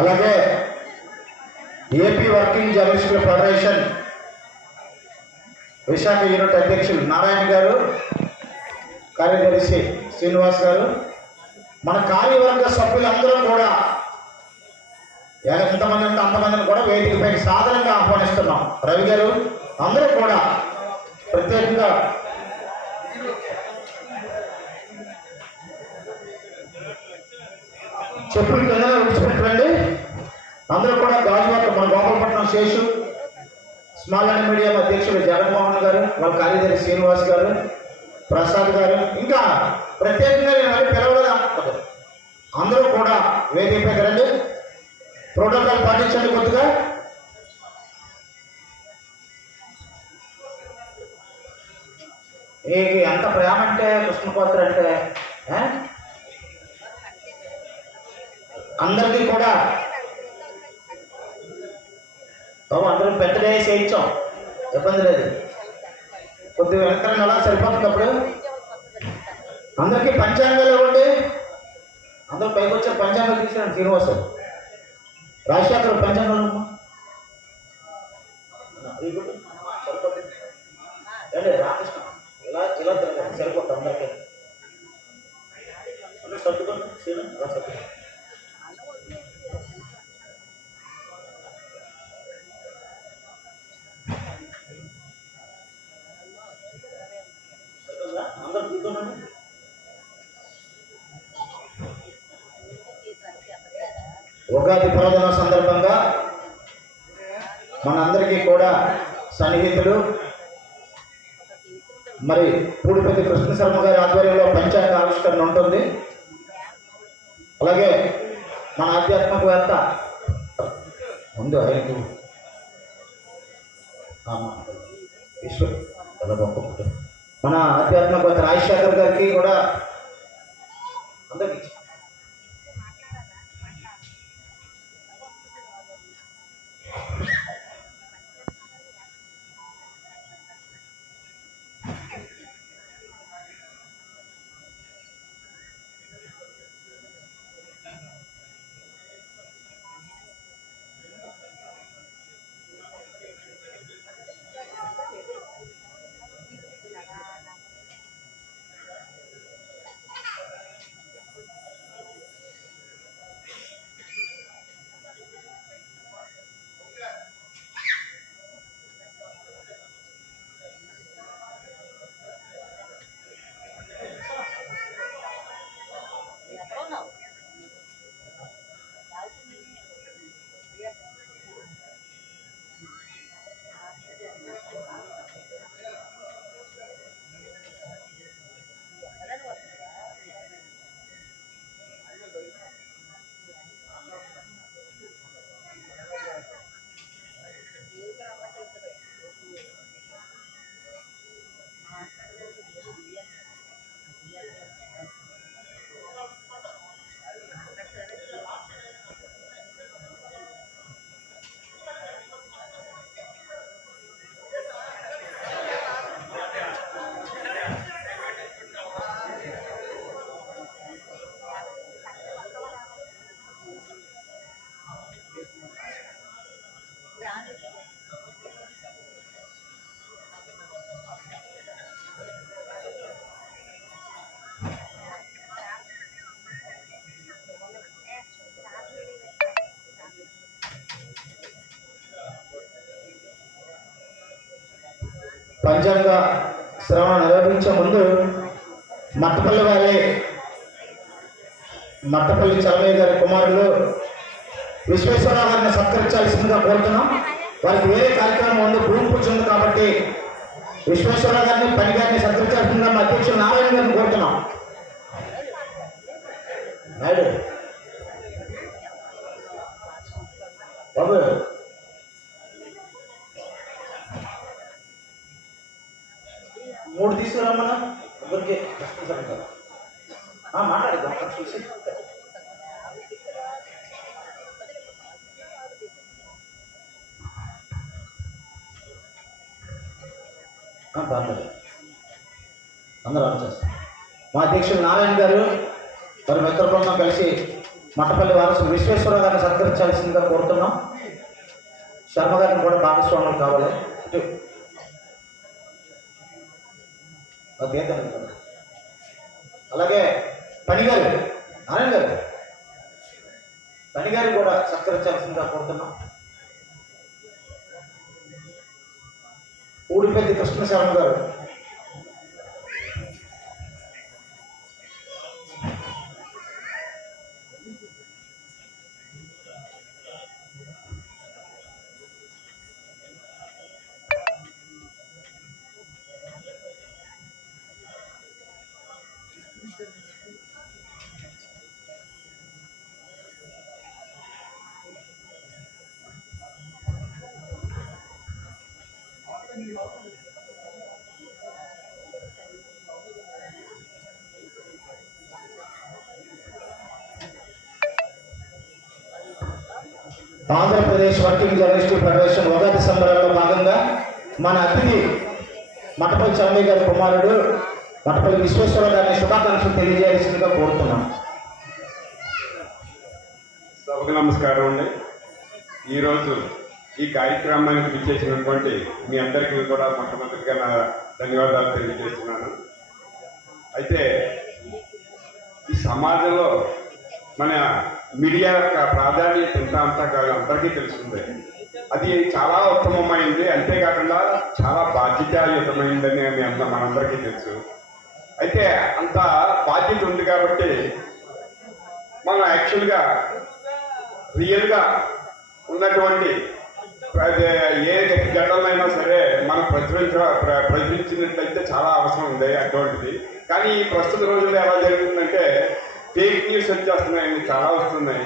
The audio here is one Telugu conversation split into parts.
అలాగే ఏపీ వర్కింగ్ జర్నలిస్టుల ఫెడరేషన్ విశాఖ యూనిట్ అధ్యక్షులు నారాయణ గారు, కార్యదర్శి శ్రీనివాస్ గారు, మన కార్యవర్గ సభ్యులందరూ కూడా ఎంతమంది అంటే అంతమందిని కూడా వేదికపై సాధారణంగా ఆహ్వానిస్తున్నాం. రవి గారు అందరూ కూడా ప్రత్యేకంగా చెప్పులు కింద విడిచిపెట్టండి. అందరూ కూడా గాజువాక మన Gopalapatnam Seshu, small and medium అధ్యక్షుడు జగన్మోహన్ గారు, వాళ్ళ కార్యదర్శి శ్రీనివాస్ గారు, ప్రసాద్ గారు, ఇంకా ప్రత్యేకంగా నేను మళ్ళీ పిలవలేదు. అందరూ కూడా వేదికపైకి రండి. ప్రోటోకాల్ పాటించండి. కొద్దిగా ఎంత ప్రేమ అంటే కృష్ణపాత్ర అంటే అందరికీ కూడా అందరం పెద్దడే చేయించాం, ఇబ్బంది లేదు. కొద్దిగా వెనకరంగా అలా సరిపోతుంది. అప్పుడు అందరికీ పంచాంగాలు ఇవ్వండి. అందరూ పైకి వచ్చే పంచాంగాలు తీసుకురండి. శ్రీనివాసు, రాజశేఖర్ పంచాంగాలు రామకృష్ణ ఇలా ఇలా సరిపోతుంది. అందరికీ సర్దుకోండి. అలా సర్దుకోండి. ఉగాది పర్వదినం సందర్భంగా మనందరికీ కూడా సన్నిహితులు మరి పూడిపతి కృష్ణ శర్మ గారి ఆధ్వర్యంలో పంచాంగ ఆవిష్కరణ ఉంటుంది. అలాగే మన ఆధ్యాత్మికవేత్త ముందు ఆయనకు మన ఆధ్యాత్మికవేత్త రాజశేఖర్ గారికి కూడా అందరికీ పంచాంగ శ్రవణ నిర్వహించే ముందు మట్టపల్లి చలమయ్య గారి కుమారులు విశ్వేశ్వరరావు గారిని సత్కరించాల్సిందిగా కోరుతున్నాం. వారికి వేరే కార్యక్రమం ఉంది, భూమి పూజ ఉంది కాబట్టి విశ్వేశ్వరరావు గారిని పని గారిని సత్కరించాల్సిందిగా మా అధ్యక్షులు నారాయణ గారిని కోరుతున్నాం. నాయుడు బాబు మూడు తీసుకురామన్నా ముగ్గురికి మాట్లాడిద్దాం చూసి. అందరూ ఆలోచిస్తాం. మా అధ్యక్షులు నారాయణ గారు మరి మిత్ర బృందం కలిసి మట్టపల్లి వారసులు విశ్వేశ్వరరావు గారిని సత్కరించాల్సిందిగా కోరుతున్నాం. శర్మ గారిని కూడా భాగస్వాములు కావాలి. అలాగే పనిగారు నారాయణ గారు పనిగారిని కూడా సత్కరించాల్సిందిగా కోరుతున్నాం. ఊడిపెద్ది కృష్ణశర్మ గారు, Andhra Pradesh working journalist federation Ugadi సంబరాల్లో భాగంగా మన అతిథి మట్టపల్లి చౌమయ్య గారి కుమారుడు మట్టపల్లి విశ్వేశ్వరరావు గారిని శుభాకాంక్షలు తెలియజేయాల్సిందిగా కోరుతున్నాం. సభకు నమస్కారం అండి. ఈరోజు ఈ కార్యక్రమానికి విచ్చేసినటువంటి మీ అందరికీ కూడా మొట్టమొదటిగా నా ధన్యవాదాలు తెలియజేస్తున్నాను. అయితే ఈ సమాజంలో మన మీడియా యొక్క ప్రాధాన్యత ఎంత అంతా అందరికీ తెలుస్తుంది. అది చాలా ఉత్తమమైంది, అంతేకాకుండా చాలా బాధ్యతాయుతమైందని మనందరికీ తెలుసు. అయితే అంత బాధ్యత ఉంది కాబట్టి మనం యాక్చువల్గా రియల్గా ఉన్నటువంటి ఏ ఘటనైనా సరే మనం ప్రచురించినట్లయితే చాలా అవసరం ఉంది అటువంటిది. కానీ ఈ ప్రస్తుత రోజుల్లో ఎలా జరుగుతుందంటే ఫేక్ న్యూస్ వచ్చేస్తున్నాయి, చాలా వస్తున్నాయి.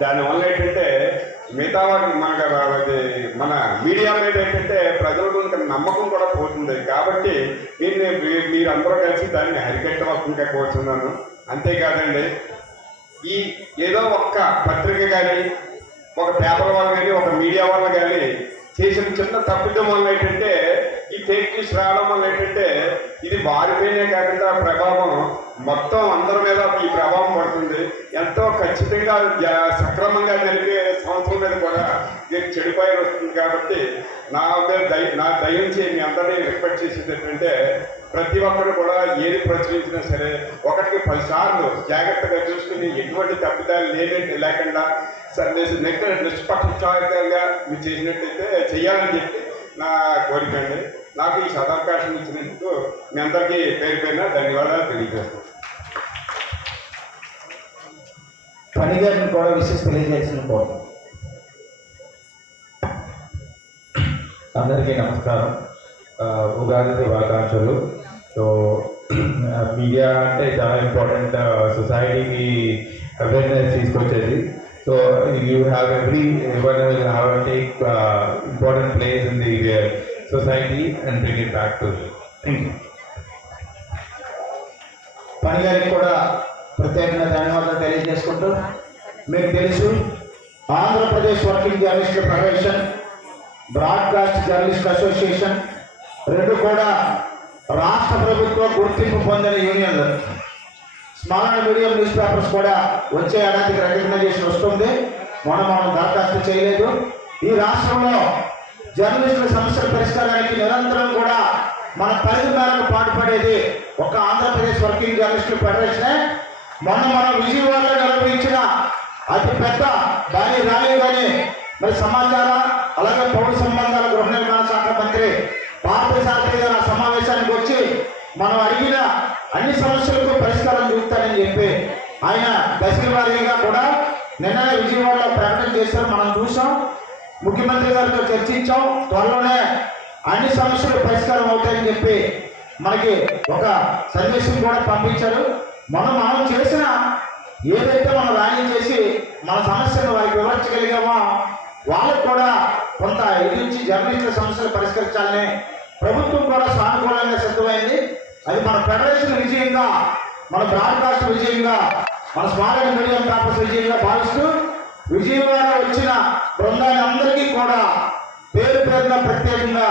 దానివల్ల ఏంటంటే మిగతా వారికి మన మీడియా మీద ఏంటంటే ప్రజలకు నమ్మకం కూడా పోతుంది. కాబట్టి మీరందరూ కలిసి దాన్ని అరికట్టవలసిందిగా కోరుతున్నాను. అంతేకాదండి, ఈ ఏదో ఒక్క పత్రిక కానీ ఒక పేపర్ వల్ల కానీ ఒక మీడియా వల్ల కానీ చేసిన చిన్న తప్పిదం వల్ల ఏంటంటే ఈ ఫేక్ న్యూస్ రావడం వల్ల ఏంటంటే ఇది వారిపైనే కాకుండా ప్రభావం మొత్తం అందరి మీద ఈ ప్రభావం పడుతుంది. ఎంతో ఖచ్చితంగా సక్రమంగా జరిగే సంవత్సరం మీద కూడా చెడిపోయి వస్తుంది. కాబట్టి నా దయించి మీ అందరినీ రిక్వెస్ట్ చేసేది ఏంటంటే ప్రతి ఒక్కరు కూడా ఏది ప్రచురించినా సరే 1-10 సార్లు జాగ్రత్తగా చూసుకుని ఎటువంటి తప్పిదాలు లేకుండా నిష్పక్షపాతంగా మీరు చేసినట్టయితే చెయ్యాలని చెప్పి నా కోరిక అండి. నాకు ఈ సదవకాశం ఇచ్చినందుకు మీ అందరికీ పేరు పైన ధన్యవాదాలు తెలియజేస్తాను. పని గారిని కూడా విశేష తెలియజేసిన కోరిక. అందరికీ నమస్కారం, ఉగాది శుభాకాంక్షలు. సో మీడియా అంటే చాలా ఇంపార్టెంట్, సొసైటీకి అవేర్నెస్ తీసుకొచ్చేది. So you have everyone will have to take important place in the society and bring it back to you. Thank you. పని గారికి కూడా ప్రత్యేకంగా ధన్యవాదాలు తెలియజేసుకుంటూ, మీకు తెలుసు Andhra Pradesh working journalist federation, broadcast journalist association రెండు కూడా రాష్ట్ర ప్రభుత్వ గుర్తింపు పొందిన యూనియన్లు. Small and medium news papers కూడా వచ్చే ఏడాదికి రికగ్నైజేషన్ వస్తుంది. మనం దరఖాస్తు చేయలేదు. ఈ రాష్ట్రంలో జర్నలిస్టుల సమస్యల పరిష్కారానికి నిరంతరం కూడా మన పరిధి మేరకు పాటుపడేది ఒక ఆంధ్రప్రదేశ్ వర్కింగ్ జర్నలిస్టుల ఫెడరేషనే. మనం విజయవాడలో నిర్వహించిన అతి పెద్ద భారీ ర్యాలీలోని మరి సమాచార అలాగే పౌర సంబంధాల గృహ నిర్మాణ శాఖ మంత్రి పార్థసారథి గారు ఆ సమావేశానికి వచ్చి మనం అడిగిన అన్ని సమస్యలకు పరిష్కారం చూపుతారని చెప్పి ఆయన దశల వారీగా కూడా నిన్ననే విజయవాడలో ప్రకటన చేశారు. మనం చూసాం, ముఖ్యమంత్రి గారితో చర్చించాం. త్వరలోనే అన్ని సమస్యలు పరిష్కారం అవుతాయని చెప్పి మనకి ఒక సందేశం కూడా పంపించారు. మనం చేసిన ఏదైతే మనం ర్యాలీ చేసి మన సమస్యను వారికి వివరించగలిగామో వాళ్ళకు కూడా కొంత ఎదిరించి జర్నలిస్టుల సమస్యలు పరిష్కరించాలని ప్రభుత్వం కూడా సానుకూలంగా సిద్ధమైంది. అది మన ఫెడరేషన్ విజయంగా, మన బ్రాడ్కాస్ట్ విజయంగా, మన స్మాల్ అండ్ మీడియం పేపర్స్ విజయంగా భావిస్తూ విజయవాడ వచ్చిన బృందాన్ని అందరికీ కూడా పేరు పేరున ప్రత్యేకంగా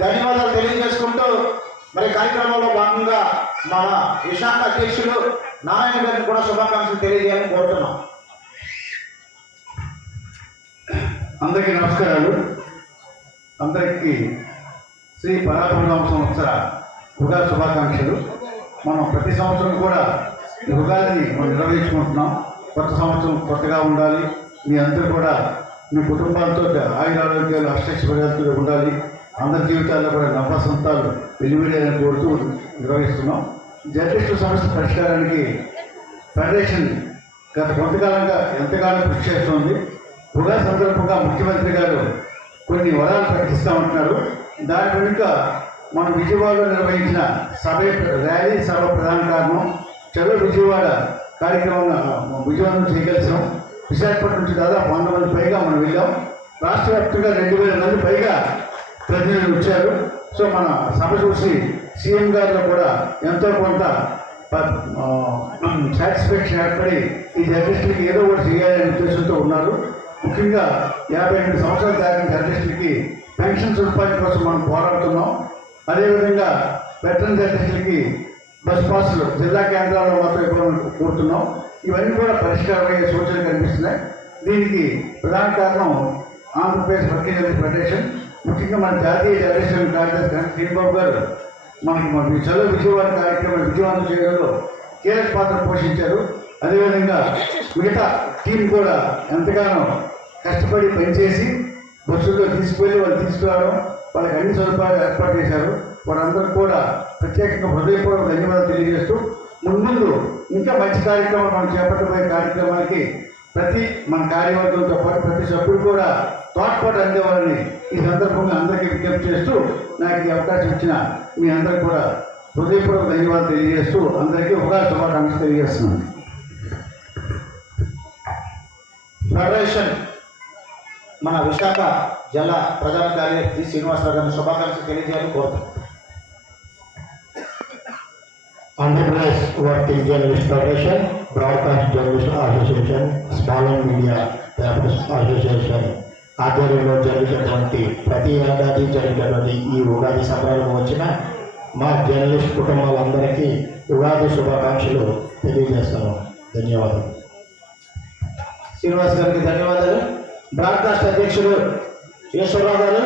ధన్యవాదాలు తెలియజేసుకుంటూ మరి కార్యక్రమంలో భాగంగా మన విశాఖ అధ్యక్షులు నారాయణ గారిని కూడా శుభాకాంక్షలు తెలియజేయాలని కోరుతున్నాం. అందరికీ నమస్కారాలు. అందరికీ శ్రీ పరాక్రమ సంవత్సర ఉగాది శుభాకాంక్షలు. మనం ప్రతి సంవత్సరం కూడా ఈ ఉగాదిని మనం నిర్వహించుకుంటున్నాం. కొత్త సంవత్సరం కొత్తగా ఉండాలి, మీ అందరూ కూడా మీ కుటుంబాలతో ఆయురారోగ్యాలు అష్టైశ్వర్యాలతో ఉండాలి, అందరి జీవితాల్లో కూడా నవసంతాలు వెలువడాలని కోరుతూ నిర్వహిస్తున్నాం. జర్నలిస్టు సమస్య పరిష్కారానికి ఫెడరేషన్ గత కొంతకాలంగా ఎంతగానో కృషి చేస్తోంది. ఉగాది సందర్భంగా ముఖ్యమంత్రి గారు కొన్ని వరాలు ప్రకటిస్తామంటున్నారు. దాని వెనుక మనం విజయవాడలో నిర్వహించిన ర్యాలీ సభ ప్రధాన కారణం. చలో విజయవాడ కార్యక్రమం విజయవాడలో చేయగలిసాం. విశాఖపట్నం నుంచి దాదాపు 100 మంది పైగా మనం వెళ్ళాం. రాష్ట్ర వ్యాప్తంగా 2000 మంది పైగా ప్రతినిధులు వచ్చారు. సో మన సభ చూసి సీఎం గారిలో కూడా ఎంతో కొంత సాటిస్ఫాక్షన్ ఏర్పడి ఈ జర్నలిస్టులకి ఏదో ఒకటి చేయాలనే ఉద్దేశంతో ఉన్నారు. ముఖ్యంగా 52 సంవత్సరాలు దాటిన జర్నలిస్టులకి పెన్షన్ సదుపాయం కోసం మనం పోరాడుతున్నాం. అదేవిధంగా వెటరన్ జర్నలిస్టులకి బస్ పాసులు జిల్లా కేంద్రాల్లో మాత్రం ఇవ్వాలని కోరుతున్నాం. ఇవన్నీ కూడా పరిష్కారమయ్యే సూచనలు కనిపిస్తున్నాయి. దీనికి ప్రధాన కారణం ఆంధ్రప్రదేశ్ వర్కింగ్ జర్నలిస్ట్ ఫెడరేషన్, ముఖ్యంగా మన జాతీయ జర్నలిస్ట్ కార్యదర్శి శ్రీబాబు గారు మనకి చలో విజయవాడ కార్యక్రమాన్ని విజయవంతం చేయడంలో కీలక పాత్ర పోషించారు. అదేవిధంగా మిగతా టీం కూడా ఎంతగానో కష్టపడి పనిచేసి బస్సుల్లో తీసుకువెళ్ళి వాళ్ళు తీసుకురావడం, వాళ్ళకి అన్ని సదుపాయాలు ఏర్పాటు చేశారు. వారందరూ కూడా ప్రత్యేకంగా హృదయపూర్వక ధన్యవాదాలు తెలియజేస్తూ ముందు ఇంకా మంచి కార్యక్రమాలు మనం చేపట్టబోయే కార్యక్రమానికి ప్రతి మన కార్యవర్గంతో పాటు ప్రతి సభ్యుడు కూడా తోడ్పాటు అందేవాళ్ళని ఈ సందర్భంగా అందరికీ విజ్ఞప్తి చేస్తూ నాకు ఈ అవకాశం ఇచ్చిన మీ అందరికీ కూడా హృదయపూర్వక ధన్యవాదాలు తెలియజేస్తూ అందరికీ ఉగాది శుభాకాంక్షలు తెలియజేస్తున్నాను. ఫెడరేషన్ మన విశాఖ జిల్లా ప్రధాన కార్యదర్శి శ్రీనివాసరావు గారిని శుభాకాంక్షలు తెలియజేయాలని కోరుతున్నాను. Andhra Pradesh working journalist federation, broadcast journalist association, small and media papers association ఆధ్వర్యంలో జరుగుతున్నటువంటి ప్రతి ఏడాది జరిగినటువంటి ఈ ఉగాది సంబరాలకు వచ్చిన మా జర్నలిస్ట్ కుటుంబాలందరికీ ఉగాది శుభాకాంక్షలు తెలియజేస్తాను. ధన్యవాదాలు. శ్రీనివాస్ గారికి ధన్యవాదాలు. బ్రాడ్కాస్ట్ అధ్యక్షుడు ఈశ్వరరావు గారు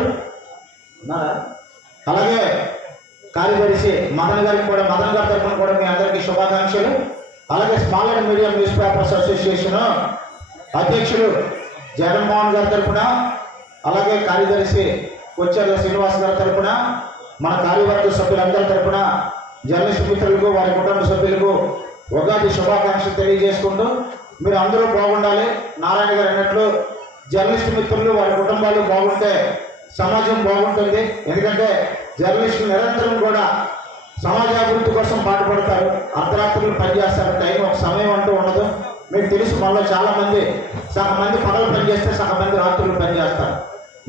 ఉన్నారా? అలాగే కార్యదర్శి మదన్ గారికి కూడా, మదన్ గారి తరఫున కూడా మీ అందరికీ శుభాకాంక్షలు. అలాగే small and medium news papers association అధ్యక్షుడు జగన్మోహన్ గారి తరఫున, అలాగే కార్యదర్శి కొచ్చెర్ల శ్రీనివాస్ గారి తరఫున, మన కార్యవర్గ సభ్యులందరి తరఫున జర్నలిస్ట్ మిత్రులకు, వారి కుటుంబ సభ్యులకు ఉగాది శుభాకాంక్షలు తెలియజేసుకుంటూ మీరు అందరూ బాగుండాలి. నారాయణ గారు అన్నట్లు జర్నలిస్ట్ మిత్రులు, వారి కుటుంబాలు బాగుంటే సమాజం బాగుంటుంది. ఎందుకంటే జర్నలిస్టులు నిరంతరం కూడా సమాజాభివృద్ధి కోసం పాటుపడతారు. అర్ధరాత్రులు పనిచేస్తారు. టైం ఒక సమయం అంటూ ఉండదు. మీకు తెలుసు, మనలో చాలామంది సగం మంది పగలు పనిచేస్తే సగం మంది రాత్రులు పనిచేస్తారు.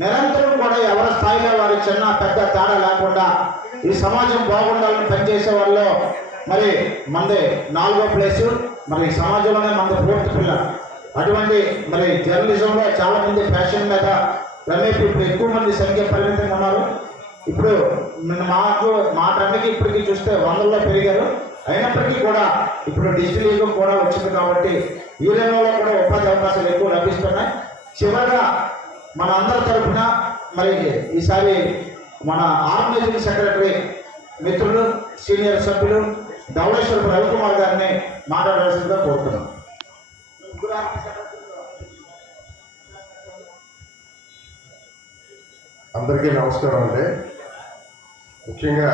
నిరంతరం కూడా ఎవరి స్థాయిలో వారి చిన్న పెద్ద తేడా లేకుండా ఈ సమాజం బాగుండాలని పనిచేసే వాళ్ళు మరి మనది 4వ ప్లేసు, మరి సమాజంలోనే మనది 4th పిల్లర్. అటువంటి మరి జర్నలిజంలో చాలామంది ఫ్యాషన్ మీద రమేష్ ఇప్పుడు ఎక్కువ మంది సంఖ్య పరిమితంగా ఉన్నారు. ఇప్పుడు మా టన్నుకి ఇప్పటికీ చూస్తే 100లో పెరిగారు. అయినప్పటికీ కూడా ఇప్పుడు డిజిటల్ యుగం కూడా వచ్చింది కాబట్టి ఈ రంగంలో కూడా ఉపాధి అవకాశాలు ఎక్కువ లభిస్తున్నాయి. చివరిగా మన అందరి తరఫున మరి ఈసారి మన ఆర్గనైజింగ్ సెక్రటరీ మిత్రులు, సీనియర్ సభ్యులు ధవళేశ్వర రవికుమార్ గారిని మాట్లాడాల్సిందిగా కోరుతున్నాం. అందరికీ నమస్కారం అండి. ముఖ్యంగా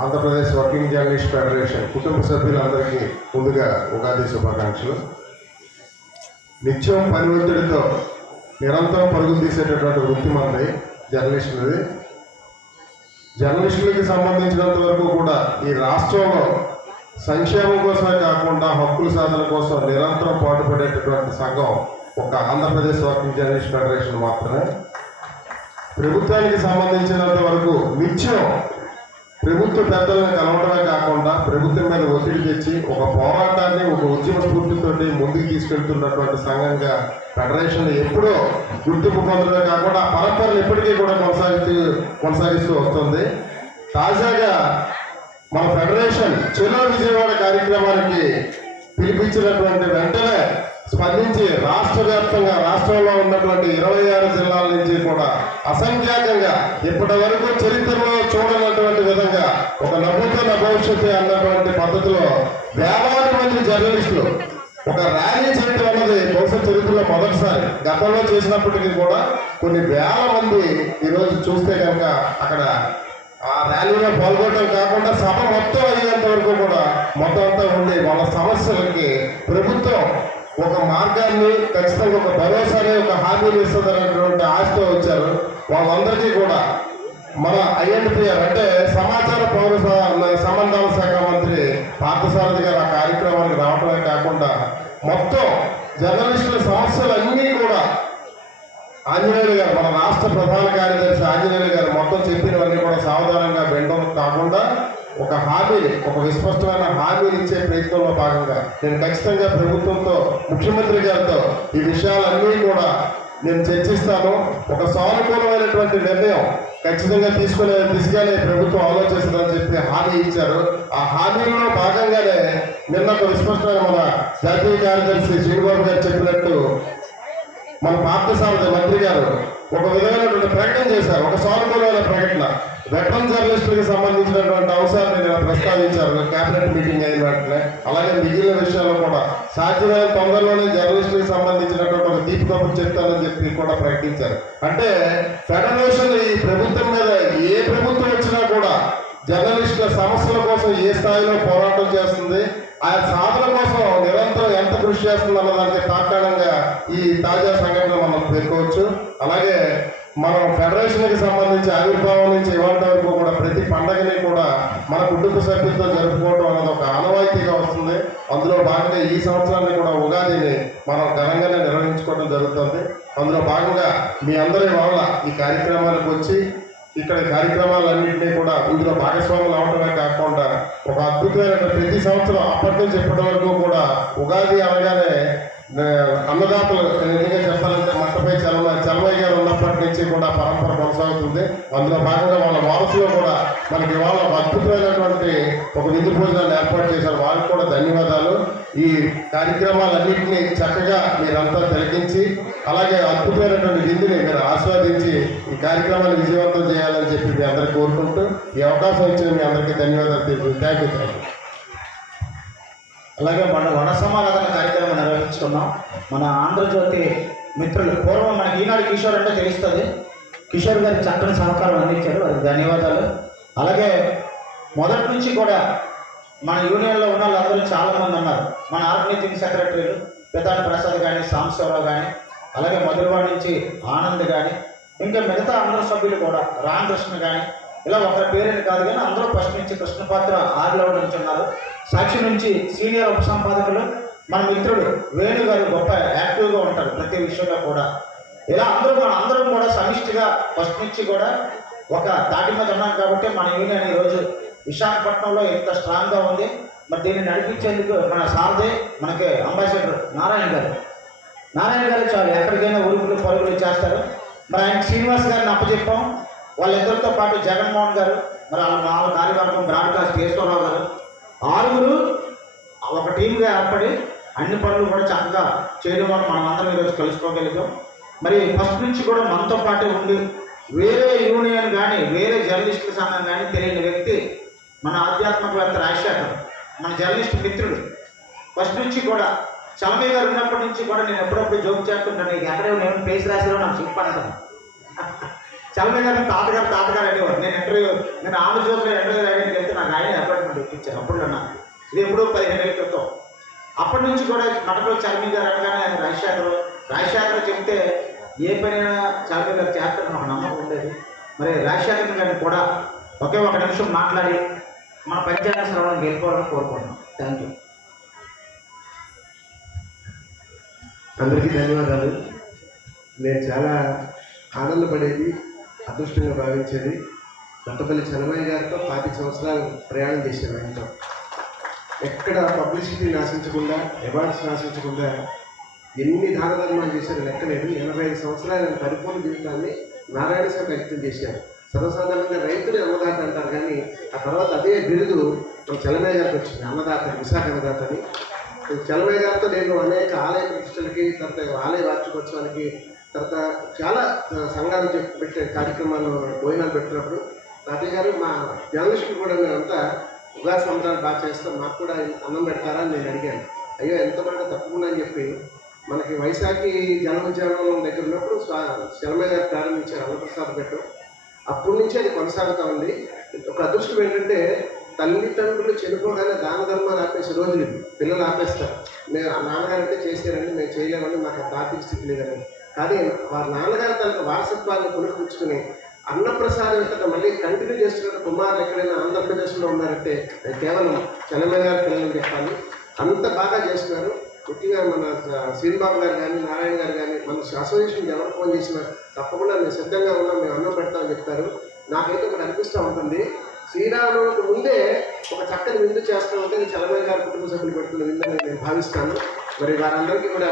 ఆంధ్రప్రదేశ్ వర్కింగ్ జర్నలిస్ట్ ఫెడరేషన్ కుటుంబ సభ్యులందరికీ ముందుగా ఉగాది శుభాకాంక్షలు. నిత్యం పని ఒత్తిడితో నిరంతరం పరుగులు తీసేటటువంటి వృత్తి మనది జర్నలిస్టులది. జర్నలిస్టులకి సంబంధించినంత వరకు కూడా ఈ రాష్ట్రంలో సంక్షేమం కోసమే కాకుండా హక్కుల సాధన కోసం నిరంతరం పాటుపడేటటువంటి సంఘం ఒక ఆంధ్రప్రదేశ్ వర్కింగ్ జర్నలిస్ట్ ఫెడరేషన్ మాత్రమే. ప్రభుత్వానికి సంబంధించినంత వరకు నిత్యం ప్రభుత్వ పెద్దలను కలవడమే కాకుండా ప్రభుత్వం మీద ఒత్తిడి తెచ్చి ఒక పోరాటాన్ని ఒక ఉద్యమ స్ఫూర్తితోటి ముందుకు తీసుకెళ్తున్నటువంటి సంఘంగా ఫెడరేషన్ ఎప్పుడో గుర్తింపు పొందడమే కాకుండా పరంపరలు ఎప్పటికీ కూడా కొనసాగిస్తూ వస్తుంది. తాజాగా మన ఫెడరేషన్ చలో విజయవాడ కార్యక్రమానికి పిలిపించినటువంటి వెంటనే స్పందించి రాష్ట్ర వ్యాప్తంగా రాష్ట్రంలో ఉన్నటువంటి 26 జిల్లాల నుంచి కూడా అసంఖ్యాకంగా ఇప్పటి వరకు చరిత్రలో చూడనటువంటి విధంగా ఒక నవ్వుతున్న భవిష్యత్తు అన్నటువంటి పద్ధతిలో వేలాది మంది జర్నలిస్టులు ఒక ర్యాలీ చేయడం అన్నది బహుశా చరిత్రలో మొదటిసారి. గతంలో చేసినప్పటికీ కూడా కొన్ని వేల మంది ఈరోజు చూస్తే కనుక అక్కడ ఆ ర్యాలీలో పాల్గొనడం కాకుండా సభ మొత్తం అయ్యేంత వరకు కూడా మొత్తం అంతా ఉండి వాళ్ళ సమస్యలకి ప్రభుత్వం ఒక మార్గాన్ని ఖచ్చితంగా ఒక భరోసాని ఒక హామీలు ఇస్తుందనేటువంటి ఆశతో వచ్చారు. వాళ్ళందరికీ కూడా మన ఐఎన్పిఆర్ అంటే సమాచార పౌర సంబంధాల శాఖ మంత్రి పార్థసారథి గారు ఆ కార్యక్రమానికి రావడమే కాకుండా మొత్తం జర్నలిస్టుల సమస్యలన్నీ కూడా ఆంజనేయులు గారు మన రాష్ట్ర ప్రధాన కార్యదర్శి ఆంజనేయులు గారు మొత్తం చెప్పినవన్నీ కూడా సావధానంగా వినడం కాకుండా ఒక హామీని ఒక విస్పష్టమైన హామీలు ఇచ్చే ప్రయత్నంలో భాగంగా నేను ఖచ్చితంగా ప్రభుత్వంతో ముఖ్యమంత్రి గారితో ఈ విషయాలన్నీ కూడా నేను చర్చిస్తాను. ఒక సానుకూలమైనటువంటి నిర్ణయం ఖచ్చితంగా తీసుకునే దిశగానే ప్రభుత్వం ఆలోచిస్తుందని చెప్పి హామీ ఇచ్చారు. ఆ హామీలో భాగంగానే నిన్న ఒక విస్పష్టమైన మన జాతీయ కార్యదర్శి శ్రీనిబాబు గారు చెప్పినట్టు మన పార్థసారథి మంత్రి గారు ఒక విధమైనటువంటి ప్రకటన చేశారు. ఒక సానుకూలమైన ప్రకటన వెటరన్ జర్నలిస్టులకు సంబంధించినటువంటి అంశాన్ని నేను ప్రస్తావించారు కేబినెట్ మీటింగ్ అయిన వెంటనే. అలాగే మిగిలిన విషయాల్లో కూడా సాధ్యమైన తొందరలోనే జర్నలిస్టులకు సంబంధించినటువంటి ఒక తీపి కబురు చెప్తానని చెప్పి కూడా ప్రకటించారు. అంటే ఫెడరేషన్ ఈ ప్రభుత్వం మీద ఏ ప్రభుత్వం వచ్చినా కూడా జర్నలిస్టుల సమస్యల కోసం ఏ స్థాయిలో పోరాటం చేస్తుంది, ఆ సాధన కోసం నిరంతరం ఎంత కృషి చేస్తుంది అన్నదానికి తాత్కాలికంగా ఈ తాజా సంఘటన మనం పేర్కోవచ్చు. అలాగే మనం ఫెడరేషన్కి సంబంధించి ఆవిర్భావం నుంచి ఇవాళ వరకు కూడా ప్రతి పండగని కూడా మన కుటుంబ సభ్యులతో జరుపుకోవడం అనేది ఒక ఆనవాయితీగా వస్తుంది. అందులో భాగంగా ఈ సంవత్సరాన్ని కూడా ఉగాదిని మనం ఘనంగానే నిర్వహించుకోవడం జరుగుతుంది. అందులో భాగంగా మీ అందరి వల్ల ఈ కార్యక్రమానికి వచ్చి ఇక్కడ కార్యక్రమాలన్నింటినీ కూడా ఇందులో భాగస్వాములు అవడమే కాకుండా ఒక అద్భుతమైన ప్రతి సంవత్సరం అప్పటి నుంచి ఇప్పటి వరకు కూడా ఉగాది అనగానే అన్నదాతలు నిజంగా చెప్పాలంటే మట్టపై చలమయ్య గారు ఉన్నప్పటి నుంచి కూడా పరంపర కొనసాగుతుంది. అందులో భాగంగా వాళ్ళ వారసులో కూడా మనకి వాళ్ళ అద్భుతమైనటువంటి ఒక విందు భోజనాన్ని ఏర్పాటు చేశారు. వారికి కూడా ధన్యవాదాలు. ఈ కార్యక్రమాలన్నింటినీ చక్కగా మీరంతా తిలకించి అలాగే అద్భుతమైనటువంటి విందుని మీరు ఆస్వాదించి ఈ కార్యక్రమాన్ని విజయవంతం చేయాలని చెప్పి మీ అందరికీ కోరుకుంటూ ఈ అవకాశం ఇచ్చిన మీ అందరికీ ధన్యవాదాలు తెలుసు. Thank you. అలాగే మన వన సమారాధన కార్యక్రమం నిర్వహించుకున్నాం. మన ఆంధ్రజ్యోతి మిత్రులు పూర్వం మనకి ఈనాడు కిషోర్ అంటే తెలుస్తుంది. కిషోర్ గారికి చక్కని సహకారం అందించారు, వారికి ధన్యవాదాలు. అలాగే మొదటి నుంచి కూడా మన యూనియన్లో ఉన్న వాళ్ళందరూ చాలామంది ఉన్నారు. మన ఆర్గనైజింగ్ సెక్రటరీలు పెదాని ప్రసాద్ కానీ, సాంబశివరావు కానీ, అలాగే మధురవాడ నుంచి ఆనంద్ కానీ, ఇంకా మిగతా అందరూ సభ్యులు కూడా రామకృష్ణ కానీ, ఇలా ఒకరి పేరుని కాదు కానీ అందరూ ఫస్ట్ నుంచి కృష్ణపాత్ర 6 నుంచి ఉన్నారు. సాక్షి నుంచి సీనియర్ ఉపసంపాదకులు మన మిత్రుడు వేణు గారు గొప్ప యాక్టివ్గా ఉంటారు ప్రతి విషయంలో కూడా. ఇలా అందరం కూడా సమిష్టిగా ఫస్ట్ నుంచి కూడా ఒక తాటి మీద ఉన్నాం కాబట్టి మన యూనియన్ ఈరోజు విశాఖపట్నంలో ఎంత స్ట్రాంగ్గా ఉంది. మరి దీన్ని నడిపించేందుకు మన సారథి మనకి అంబాసిడర్ నారాయణ గారు చాలు ఎక్కడికైనా ఉరుకులు పరుగులు చేస్తారు. మరి ఆయన శ్రీనివాస్ గారిని అప్పచెప్పాం. వాళ్ళిద్దరితో పాటు జగన్మోహన్ గారు, మరి వాళ్ళ కార్యవర్గం బ్రాడ్కాస్ట్ కేశవరావు గారు, 6 ఒక టీంగా ఏర్పడి అన్ని పనులు కూడా చక్కగా చేయడం వల్ల మనం అందరం ఈరోజు కలుసుకోగలిగాం. మరి ఫస్ట్ నుంచి కూడా మనతో పాటు ఉండి వేరే యూనియన్ కానీ వేరే జర్నలిస్టుల సంఘం కానీ తెలియని వ్యక్తి మన ఆధ్యాత్మికవేత్త రాజశేఖర్, మన జర్నలిస్ట్ మిత్రుడు. ఫస్ట్ నుంచి కూడా చలమయ్య గారు ఉన్నప్పటి నుంచి కూడా నేను ఎప్పుడప్పుడు జోక్ చేస్తుంటాను, ఇక ఎక్కడే నేను పేసి రాసిలో నాకు చెప్పంటాను. చలమయ్య గారిని తాతగారు అనేవారు. నేను ఆంధ్రజ్యోతిలో ఇంటర్వ్యూ రాయడానికి వెళ్తే నాకు ఆయన అపాయింట్మెంట్ ఇప్పించారు. అప్పుడు నాకు ఇది ఎప్పుడో 15 ఏళ్ళ క్రితం. అప్పటి నుంచి కూడా మటలో చలమయ్య గారు అనగానే ఆయన రాజశేఖర్ చెప్తే ఏ పనైనా చలమయ్య గారు చేస్తారని ఒక నమ్మకం ఉండేది. మరి రాజశేఖర్ గారిని కూడా ఒకే ఒక నిమిషం మాట్లాడి మన పంచాయతీ శ్రవణం గెలుపుకోవాలని కోరుకుంటున్నాం. Thank you. అందరికీ ధన్యవాదాలు. నేను చాలా ఆనందపడేది, అదృష్టంగా భావించేది నట్టపల్లి చలమయ్య గారితో 25 సంవత్సరాలు ప్రయాణం చేశాను. ఆయనతో ఎక్కడ పబ్లిసిటీని ఆశించకుండా, అవార్డ్స్ని ఆశించకుండా ఎన్ని దాన ధర్మాలు చేశారు లెక్కలేదు. 85 సంవత్సరాల పరిపూర్ణ జీవితాన్ని నారాయణ స్వామి వ్యక్తం చేశారు. సర్వసాధారణంగా రైతులు అన్నదాత అంటారు, కానీ ఆ తర్వాత అదే బిరుదు మన చలమయ్య గారికి వచ్చింది, అన్నదాత, విశాఖ అన్నదాత అని. చలమయ్య గారితో నేను అనేక ఆలయ ప్రతిష్టలకి, తర్వాత ఆలయ వార్షికోత్సవానికి, తర్వాత చాలా సంఘాలు పెట్టే కార్యక్రమాలు భోజనాలు పెట్టినప్పుడు తాతయ్య గారు మా జర్నలిస్టులు కూడా మేమంతా ఉగాది సంబరాలు బాగా చేస్తాం, మాకు కూడా అన్నం పెడతారా అని నేను అడిగాను. అయ్యో ఎంత పడితే తప్పకుండా అని చెప్పి మనకి వైశాఖి జన్మోద్యానం దగ్గర ఉన్నప్పుడు చలమయ్య గారు ప్రారంభించారు అన్నప్రసాద పెట్టు. అప్పటి నుంచి అది కొనసాగుతూ ఉంది. ఒక అదృష్టం ఏంటంటే తల్లిదండ్రులు చనిపోగానే దాన ధర్మాలు ఆపేసే రోజులు పిల్లలు ఆపేస్తారు. మేము నాన్నగారంటే చేసారండి, మేము చేయలేమని మాకు అంత ఆర్థిక స్థితి లేదని. కానీ వారి నాన్నగారు తన వారసత్వాన్ని కొనుక్కుంచుకుని అన్నప్రసాదం ఇక్కడ మళ్ళీ కంటిన్యూ చేస్తున్న కుమారులు ఎక్కడైనా ఆంధ్రప్రదేశ్లో ఉన్నారంటే కేవలం చలమయ్య గారి పిల్లలని చెప్పాలి. అంత బాగా చేస్తున్నారు. ముఖ్యంగా మన శ్రీనిబాబు గారు కానీ, నారాయణ గారు కానీ, మన అసోసియేషన్ ఎవరు ఫోన్ చేసినా తప్పకుండా మేము సిద్ధంగా ఉన్నాం, మేము అన్నం పెడతామని చెప్తారు. నాకైతే ఒకటి అనిపిస్తూ ఉంటుంది, శ్రీరాముడికి ముందే ఒక చక్కని విందు చేస్తూ ఉంటే చలమయ్య గారి కుటుంబ సభ్యులు పెడుతున్న విందని నేను భావిస్తాను. మరి వారందరికీ కూడా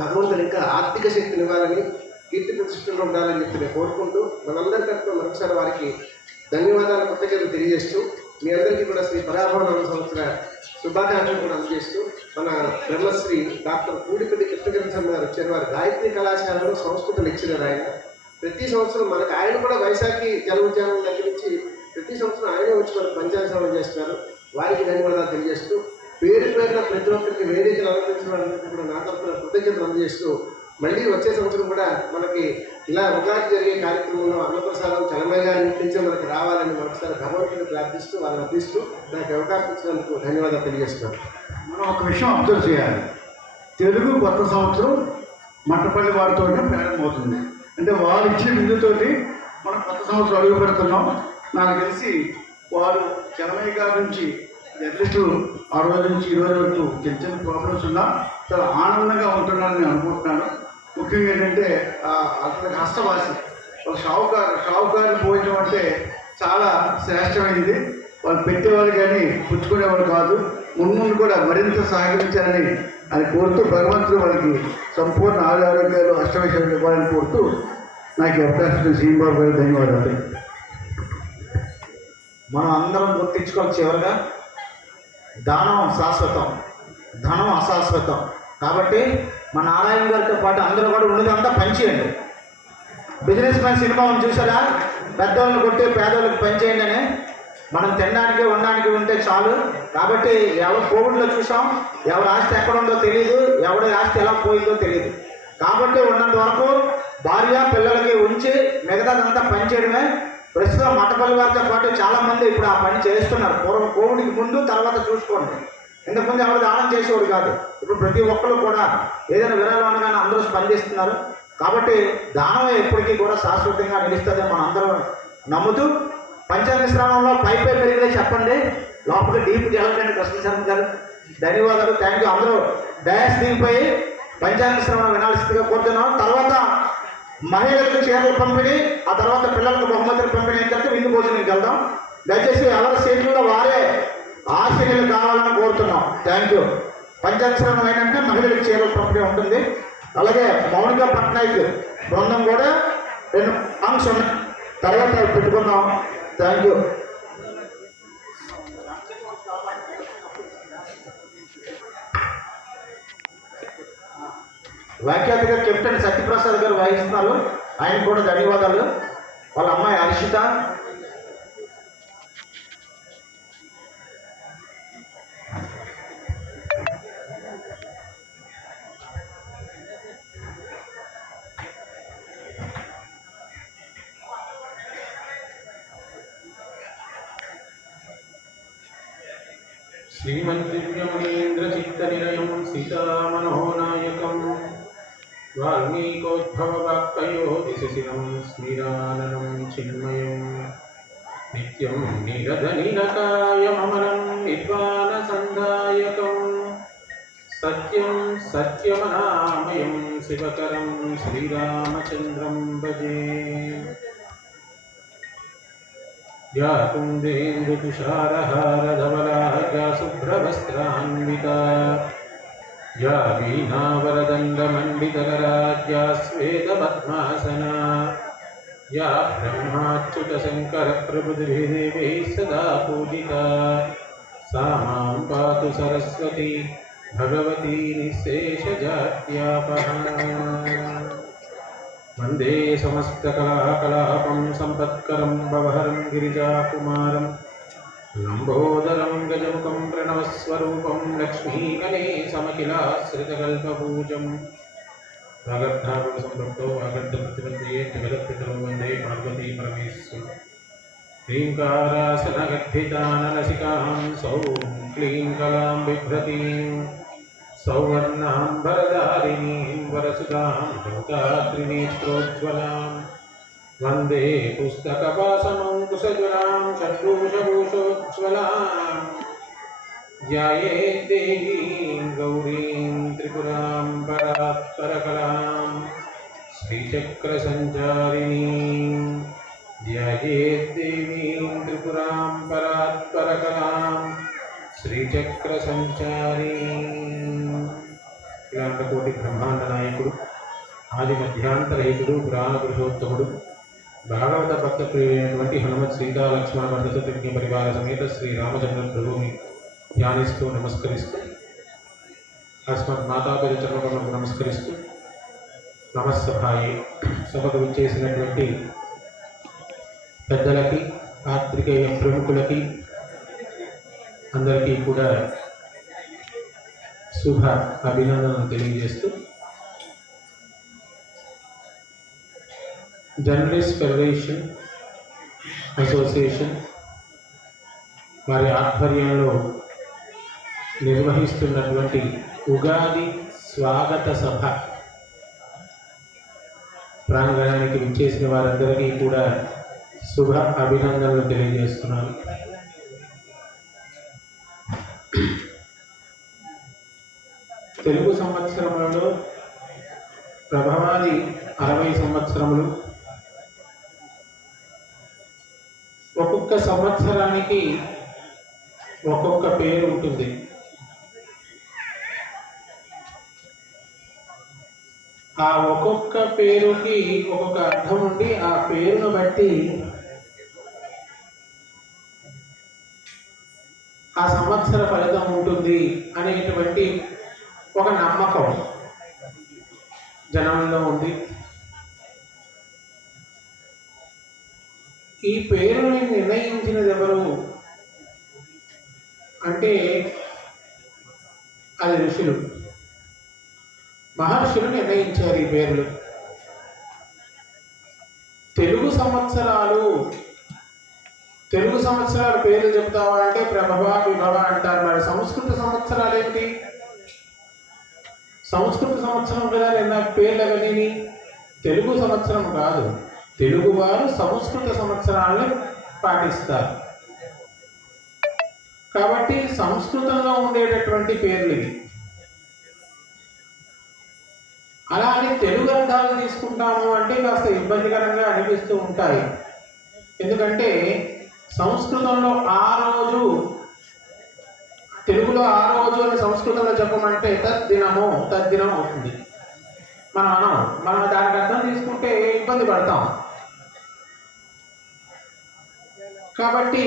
భగవంతుని ఇంకా ఆర్థిక శక్తిని ఇవ్వాలని, కీర్తి ప్రతిష్టలు ఉండాలని చెప్పి నేను కోరుకుంటూ మనందరి తరఫున మరొకసారి వారికి ధన్యవాదాలు కృతజ్ఞతలు తెలియజేస్తూ మీ అందరికీ కూడా శ్రీ పరాభవనామ సంవత్సర శుభాకాంక్షలు కూడా అందజేస్తూ మన బ్రహ్మశ్రీ డాక్టర్ కూడిపల్లి కృష్ణకృష్ణ గారు వచ్చారు. వారు గాయత్రి కళాశాలలో సంస్కృత లెక్చరర్. ఆయన ప్రతి సంవత్సరం మనకు ఆయన కూడా వైశాఖి జన్మోద్యానం దగ్గర నుంచి ప్రతి సంవత్సరం ఆయనే వచ్చి మనకు పంచాంగ శ్రవణం చేస్తున్నారు. వారికి ధన్యవాదాలు తెలియజేస్తూ పేరు పేరున ప్రతి ఒక్కరికి వేదికలు అలంకరించిన వారందరికీ కూడా నా తరఫున కృతజ్ఞతలు అందజేస్తూ మళ్ళీ వచ్చే సంవత్సరం కూడా మనకి ఇలా ఉగాది జరిగే కార్యక్రమంలో అన్నప్రసాదం చలమయ్య గారి ఇంటి నుంచే మనకి రావాలని మరొకసారి భగవంతుని ప్రార్థిస్తూ వారిని అర్థిస్తూ నాకు అవకాశం ఇచ్చినందుకు ధన్యవాదాలు తెలియజేస్తున్నాను. మనం ఒక విషయం అబ్జర్వ్ చేయాలి. తెలుగు కొత్త సంవత్సరం మట్టపల్లి వారితోనే ప్రారంభమవుతుంది. అంటే వారు ఇచ్చిన విందుతోటి మనం కొత్త సంవత్సరం అడుగు పెడుతున్నాం. నాకు తెలిసి వారు చలమయ్య గారి నుంచి జర్నలిస్టులు ఆ రోజు నుంచి ఈ రోజు వరకు చిన్న చిన్న ప్రాబ్లమ్స్ ఉన్నా చాలా ఆనందంగా ఉంటున్నారని నేను అనుకుంటున్నాను. ముఖ్యంగా ఏంటంటే అతనికి హస్తవాసి వాళ్ళు షావుకారు భోజనం అంటే చాలా శ్రేష్టమైనది. వాళ్ళు పెట్టేవాళ్ళు కానీ పుచ్చుకునేవాళ్ళు కాదు. ముందు కూడా మరింత సహకరించాలని అని కోరుతూ భగవంతుడు వాళ్ళకి సంపూర్ణ ఆరోగ్యాలు అష్టమైశ్వర్యాలు ఇవ్వాలని కోరుతూ నాకు అవకాశం శ్రీబాబు గారు ధన్యవాదాలు. మనం అందరం గుర్తించుకోవాలి చివరిగా, దానం శాశ్వతం, ధనం అశాశ్వతం. కాబట్టి మన నారాయణ గారితో పాటు అందరూ కూడా ఉన్నదంతా పంచేయండి. బిజినెస్ మ్యాన్ సినిమా చూసారా, పెద్దవాళ్ళని కొట్టి పేదవాళ్ళకి పంచేయండి అని. మనం తినడానికి ఉండడానికి ఉంటే చాలు. కాబట్టి ఎవరు కోవిడ్లో చూసాం, ఎవరి ఆస్తి ఎక్కడ ఉందో తెలియదు, ఎవరి ఆస్తి ఎలా పోయిందో తెలియదు. కాబట్టి ఉన్నంత వరకు భార్య పిల్లలకి ఉంచి మిగతాదంతా పనిచేయడమే. ప్రస్తుతం మట్టపల్లి వారితో పాటు చాలామంది ఇప్పుడు ఆ పని చేస్తున్నారు. పూర్వం కోవిడ్కి ముందు తర్వాత చూసుకోండి. ఇంతకుముందు ఎవరు దానం చేసేవాడు కాదు. ఇప్పుడు ప్రతి ఒక్కరు కూడా ఏదైనా విరాళం అనగానే అందరూ స్పందిస్తున్నారు. కాబట్టి దానం ఎప్పటికీ కూడా శాశ్వతంగా నిలుస్తుందని మనం అందరం నమ్ముతూ పంచాంగ శ్రవణంలో పై పెరిగితే చెప్పండి, లోపల డీప్కి వెళ్ళండి. కృష్ణ శర్మ గారు ధన్యవాదాలు, థ్యాంక్ యూ. అందరూ డయాస్ దిగిపోయి పంచాంగ శ్రవణం వినాల్సిందిగా కోరుతున్నాం. తర్వాత మహిళలకు చీరలు పంపిణీ, ఆ తర్వాత పిల్లలకు బహుమతులు పంపిణీ అయిన తర్వాత విందు భోజనానికి వెళ్దాం. దయచేసి ఎవరి సీట్లలో వారే ఆశీర్లు కావాలని కోరుతున్నాం. Thank you. పంచాంగ శ్రవణం అయినాక మహిళలకు చీరలు పంపిణీ ఉంటుంది. అలాగే మౌనిక పట్నాయక్ బృందం కూడా 2 సాంగ్స్ ఉన్నాయి, తర్వాత పెట్టుకున్నాం. Thank you. వ్యాఖ్యాతగా కెప్టెన్ సత్యప్రసాద్ గారు వహిస్తున్నారు, ఆయన కూడా ధన్యవాదాలు. వాళ్ళ అమ్మాయి హర్షిత, శ్రీమంత్రివ్యమేంద్రచిత్తనిలయం సీతామనోనాయకం వాల్మీకోద్భవవాక్పయో దిశశిరం స్మిరాననం చిన్మయం నిత్యం నీరదనిలకాయమమరం విద్వానసందాయకం సత్యం సత్యమనామయం శివకరం శ్రీరామచంద్రం భజే. या कुन्देन्दुतुषारहारधवला या शुभ्रवस्त्रान्विता या वीणावरदण्डमण्डितकरा या श्वेतपद्मासना या ब्रह्माच्युतशङ्करप्रभृतिभिः देवैः सदा पूजिता सा मां पातु सरस्वती भगवती निःशेषजात्यापहा वन्दे समस्तकलाकलापं सम्पत्करं भवहरं गिरिजाकुमारं लम्बोदरं गजमुखं प्रणवस्वरूपं लक्ष्मीगणेशमखिलाश्रितकल्पपूजं वागर्धावसंपृक्तो वागर्धप्रतिपत्तये जगदत्पितरो वन्दे पार्वती परमेश्वरम् ह्रीङ्कारासनगद्धितानलसिकां सौं क्लीं कलां बिभ्रतीं सौवर्णां वरदारिणीं वरसुधां धौतात्रिनेत्रोज्ज्वलां वन्दे पुस्तकपाशमङ्कुशज्वलां षड्भूषभूषोज्ज्वलां ध्यायेत् देवीं गौरीं त्रिपुरां परात्परकलां श्रीचक्रसञ्चारिणीं ध्यायेत् देवीं त्रिपुरां परात्परकलां శ్రీచక్రసంచారీం. ఇలాంటి బ్రహ్మాండ నాయకుడు, ఆది మధ్యాంతరహితుడు, పురాణ పురుషోత్తముడు, భాగవత భక్త ప్రియుడైనటువంటి హనుమత్ సీతా లక్ష్మణ భరతశత్రుఘ్న పరివార సమేత శ్రీ రామచంద్ర ప్రభువుని ధ్యానిస్తూ నమస్కరిస్తూ, అస్మత్ మాతాపిత చరణములకు నమస్కరిస్తూ నమస్సభాయే. సభకు విచ్చేసినటువంటి పెద్దలకి, పాత్రికేయ ప్రముఖులకి అందరికీ కూడా శుభ అభినందనలు తెలియజేస్తూ, జర్నలిస్ట్ ఫెడరేషన్ అసోసియేషన్ వారి ఆధ్వర్యంలో నిర్వహిస్తున్నటువంటి ఉగాది స్వాగత సభ ప్రాంగణానికి విచ్చేసిన వారందరికీ కూడా శుభ అభినందనలు తెలియజేస్తున్నాను. తెలుగు సంవత్సరములలో ప్రభవాది 60 సంవత్సరములు. ఒక్కొక్క సంవత్సరానికి ఒక్కొక్క పేరు ఉంటుంది. ఆ ఒక్కొక్క పేరుకి ఒక్కొక్క అర్థం ఉండి ఆ పేరును బట్టి ఆ సంవత్సర ఫలితం ఉంటుంది అనేటువంటి ఒక నమ్మకం జనంలో ఉంది. ఈ పేరుని నిర్ణయించినది ఎవరు అంటే అది ఋషులు, మహర్షులు నిర్ణయించారు ఈ పేర్లు. తెలుగు సంవత్సరాల పేర్లు చెప్తావా అంటే ప్రభవ, విభవ అంటారు. మరి సంస్కృత సంవత్సరాలు ఏంటి? సంస్కృత సంవత్సరం కదా లేదా పేర్లు అవన్నీ. తెలుగు సంవత్సరం కాదు, తెలుగువారు సంస్కృత సంవత్సరాలను పాటిస్తారు. కాబట్టి సంస్కృతంలో ఉండేటటువంటి పేర్లు ఇవి. అలా అని తెలుగు అర్థాలు తీసుకుంటాము అంటే కాస్త ఇబ్బందికరంగా అనిపిస్తూ ఉంటాయి. ఎందుకంటే సంస్కృతంలో ఆ రోజు, తెలుగులో ఆ రోజు అని సంస్కృతంలో చెప్పమంటే తద్దినము అవుతుంది. మనం దానికి అర్థం తీసుకుంటే ఇబ్బంది పడతాం. కాబట్టి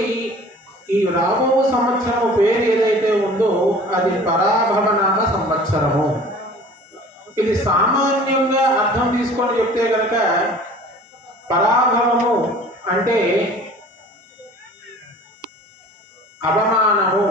ఈ రాబో సంవత్సరము పేరు ఏదైతే ఉందో అది పరాభవనామ సంవత్సరము. ఇది సామాన్యంగా అర్థం తీసుకొని చెప్తే కనుక పరాభవము అంటే అవమానము